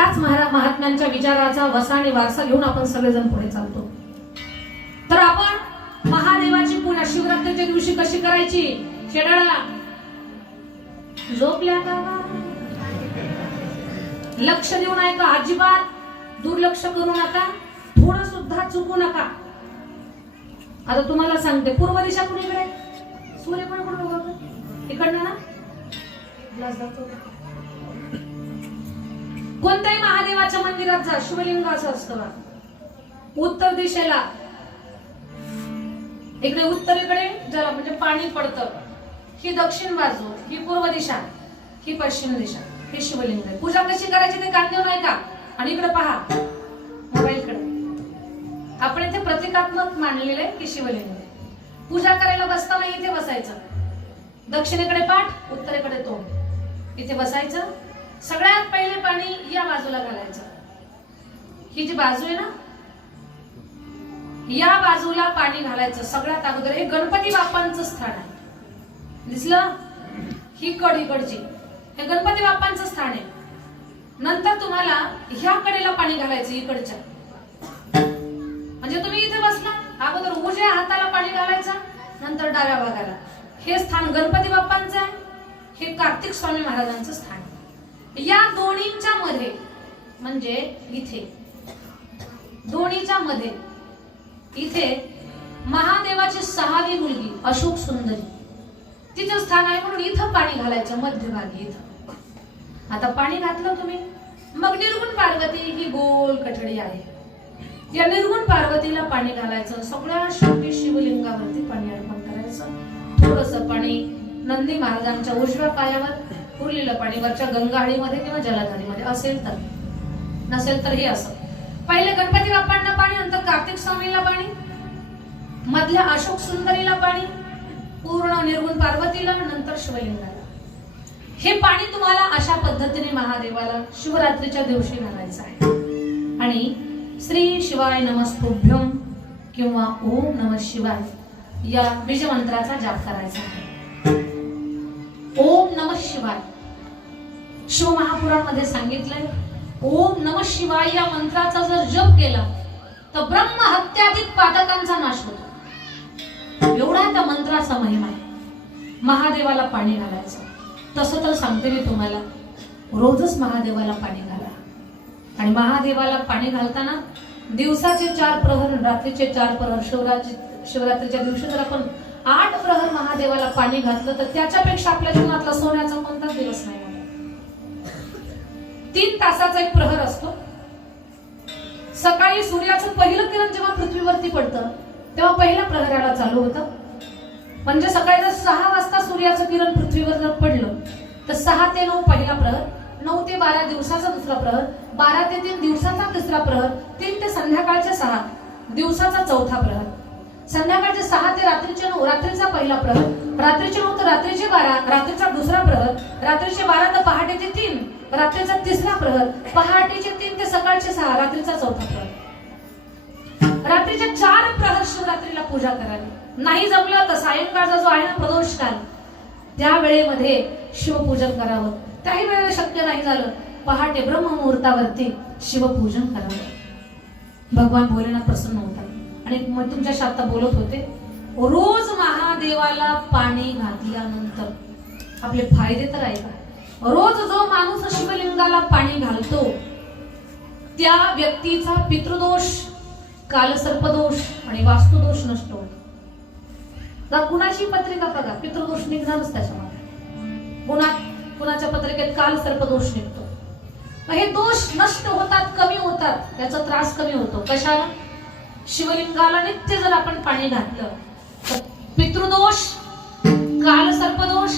त्याच महात्म्यांच्या विचाराचा वसा आणि वारसा घेऊन आपण सगळेजण पुढे चालतो. तर आपण महादेवाची पूजा शिवरात्रीच्या दिवशी कशी करायची? शेडाळा झोपल्या का? लक्ष देऊ नका, अजिबात दुर्लक्ष करू नका, थोडं सुद्धा चुकू नका. आता तुम्हाला सांगते, पूर्व दिशा कुणीकडे? सूर्य कोणाकडे उगवतो? इकडनं ना. कोणत्याही महादेवाच्या मंदिरात जा, शिवलिंग असं असतं बा. उत्तर दिशेला, इकडे उत्तरेकडे ज्याला म्हणजे पाणी पडतं, ही दक्षिण बाजू, ही पूर्व दिशा, ही पश्चिम दिशा, हे शिवलिंग आहे. पूजा कशी करायची ते कान देऊ नये का? आणि इकडे पहा मोबाईलकडे, आपण इथे प्रतिकात्मक मांडलेले की शिवलिंग. पूजा करायला बसताना इथे बसायचं, दक्षिणेकडे पाठ, उत्तरेकडे तोंड, इथे बसायचं. सगळ्यात पहिले पाणी या बाजूला घालायचं. ही जी बाजू आहे ना, या बाजूला पाणी घालायचं सगळ्यात अगोदर. हे गणपती बाप्पांचं स्थान आहे, दिसलं? ही कड इकडची, हे गणपती बाप्पांचं स्थान आहे. नंतर तुम्हाला ह्या कडेला पाणी घालायचं, इकडच्या. म्हणजे तुम्ही इथे बसला, अगोदर उजव्या हाताला पाणी घालायचं, नंतर डाव्या भागाला. हे स्थान गणपती बाप्पांचं आहे, हे कार्तिक स्वामी महाराजांचं स्थान आहे. या दोन्हीच्या मध्ये म्हणजे इथे, दोन्हीच्या मध्ये इथे महादेवाची 6वी मुलगी अशोक सुंदरी, तिचं स्थान आहे, म्हणून इथं पाणी घालायचं मध्यभागी इथं. आता पाणी घातलं तुम्ही, मग निर्गुण पार्वती ही गोल कठडी आहे, या निर्गुण पार्वतीला पाणी घालायचं. सगळ्या शेवटी शिवलिंगावरती पाणी अर्पण करायचं. थोडस पाणी नंदी महाराजांच्या उजव्या पायावर, उरलेलं पाणी वरच्या गंगाहळीमध्ये किंवा जलधारीमध्ये असेल तर, नसेल तर हे असं. पहिले गणपती बाप्पांना पाणी, नंतर कार्तिक स्वामीला पाणी, मधल्या अशोक सुंदरीला पाणी, पूर्ण निर्गुण पार्वतीला, नंतर शिवलिंगाला. हे पाणी तुम्हाला अशा पद्धतीने महादेवाला शिवरात्रीच्या दिवशी घालायचं आहे. आणि श्री शिवाय नमस्तुभ्यं किंवा ओम नमः शिवाय या बीज मंत्राचा जाप करायचा आहे. ओम नमः शिवाय शिवमहापुराणामध्ये सांगितलंय, ओम नमः शिवाय या मंत्राचा जर जप केला तर ब्रह्म हत्याधिक पातकांचा नाश होतो. एवढा त्या मंत्राचा महिमा आहे. महादेवाला पाणी घालायचं. तसं तर सांगते मी तुम्हाला, रोजच महादेवाला पाणी घाला. आणि महादेवाला पाणी घालताना दिवसाचे 4 प्रहर, रात्रीचे 4 प्रहर. शिवरात्रीच्या दिवशी जर आपण 8 प्रहर महादेवाला पाणी घातलं तर त्याच्यापेक्षा आपल्या जीवनातला सोन्याचा कोणताच दिवस नाही. 3 तासाचा एक प्रहर असतो. सकाळी सूर्याचं पहिलं किरण जेव्हा पृथ्वीवरती पडतं तेव्हा पहिल्या प्रहराला चालू होतं. म्हणजे सकाळी जर 6 वाजता सूर्याचं किरण पृथ्वीवर जर पडलं तर 6 ते 9 पहिला प्रहर, 9 ते 12 दिवसाचा दुसरा प्रहर, 12 ते 3 दिवसाचा तिसरा प्रहर, 3 ते संध्याकाळचे 6 दिवसाचा चौथा प्रहर, संध्याकाळचे 6 ते रात्रीचे 9 रात्रीचा पहिला प्रहर, रात्रीचे 9 ते रात्रीचे 12 रात्रीचा दुसरा प्रहर, रात्रीचे 12 ते पहाटेचे 3 रात्रीचा तिसरा प्रहर, पहाटेचे 3 ते सकाळचे 6 रात्रीचा चौथा प्रहर. रात्रीचे 4 प्रहर शिवरात्रीला पूजा करावी. नाही जमलं तर सायंकाळचा जो आहे ना प्रदोष काल, त्या वेळेमध्ये शिवपूजन करावं. त्याही वेळेला शक्य नाही झालं, पहाटे ब्रह्ममुहूर्तावरती शिवपूजन करावं. भगवान भोलेनाथ प्रसन्न होतात. आणि मग तुमच्याशी आता बोलत होते, रोज महादेवाला पाणी घातल्यानंतर आपले फायदे तर आहे का? रोज जो माणूस शिवलिंगाला पाणी घालतो त्या व्यक्तीचा पितृदोष, कालसर्पदोष आणि वास्तुदोष नष्ट होतो. कुणाची पत्रिका बघा, पितृदोष निघणारच त्याच्यामध्ये. कुणाच्या पत्रिकेत कालसर्पदोष निघतो. हे दोष नष्ट होतात, कमी होतात, त्याचा त्रास कमी होतो. कशाला? शिवलिंगाला नित्य जर आपण पाणी घातलं तर पितृदोष, कालसर्पदोष,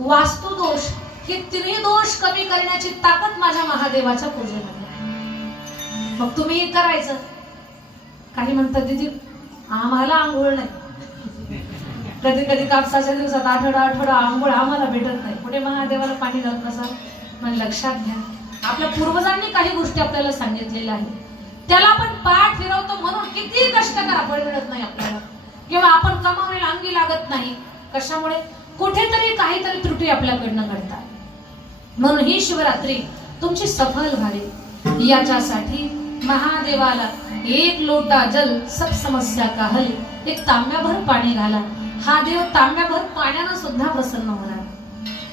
वास्तुदोष हे 3 दोष कमी करण्याची ताकद माझ्या महादेवाच्या पूजेमध्ये आहे. मग तुम्ही हे करायचं. काही म्हणतात दीदी आम्हाला आंघोळ नाही, कधी कधी कापसाच्या दिवसात आठवडा आंघोळ आम्हाला भेटत नाही, कुठे महादेवाला पाणी घालत नसा. पण लक्षात घ्या, आपल्या पूर्वजांनी काही गोष्टी आपल्याला सांगितलेल्या आहेत, त्याला आपण पाठ फिरवतो म्हणून किती कष्ट करा फळ मिळत नाही आपल्याला, किंवा आपण कमावलेला अंगी लागत नाही. कशामुळे? कुठेतरी काहीतरी त्रुटी आपल्याकडनं घडतात. म्हणून ही शिवरात्री तुमची सफल व्हावी, याच्यासाठी महादेवाला एक लोटा जल सब समस्या का हल, एक तांब्याभर पाणी घाला. हा देव तांब्याभर पाण्यानं सुद्धा प्रसन्न होणार.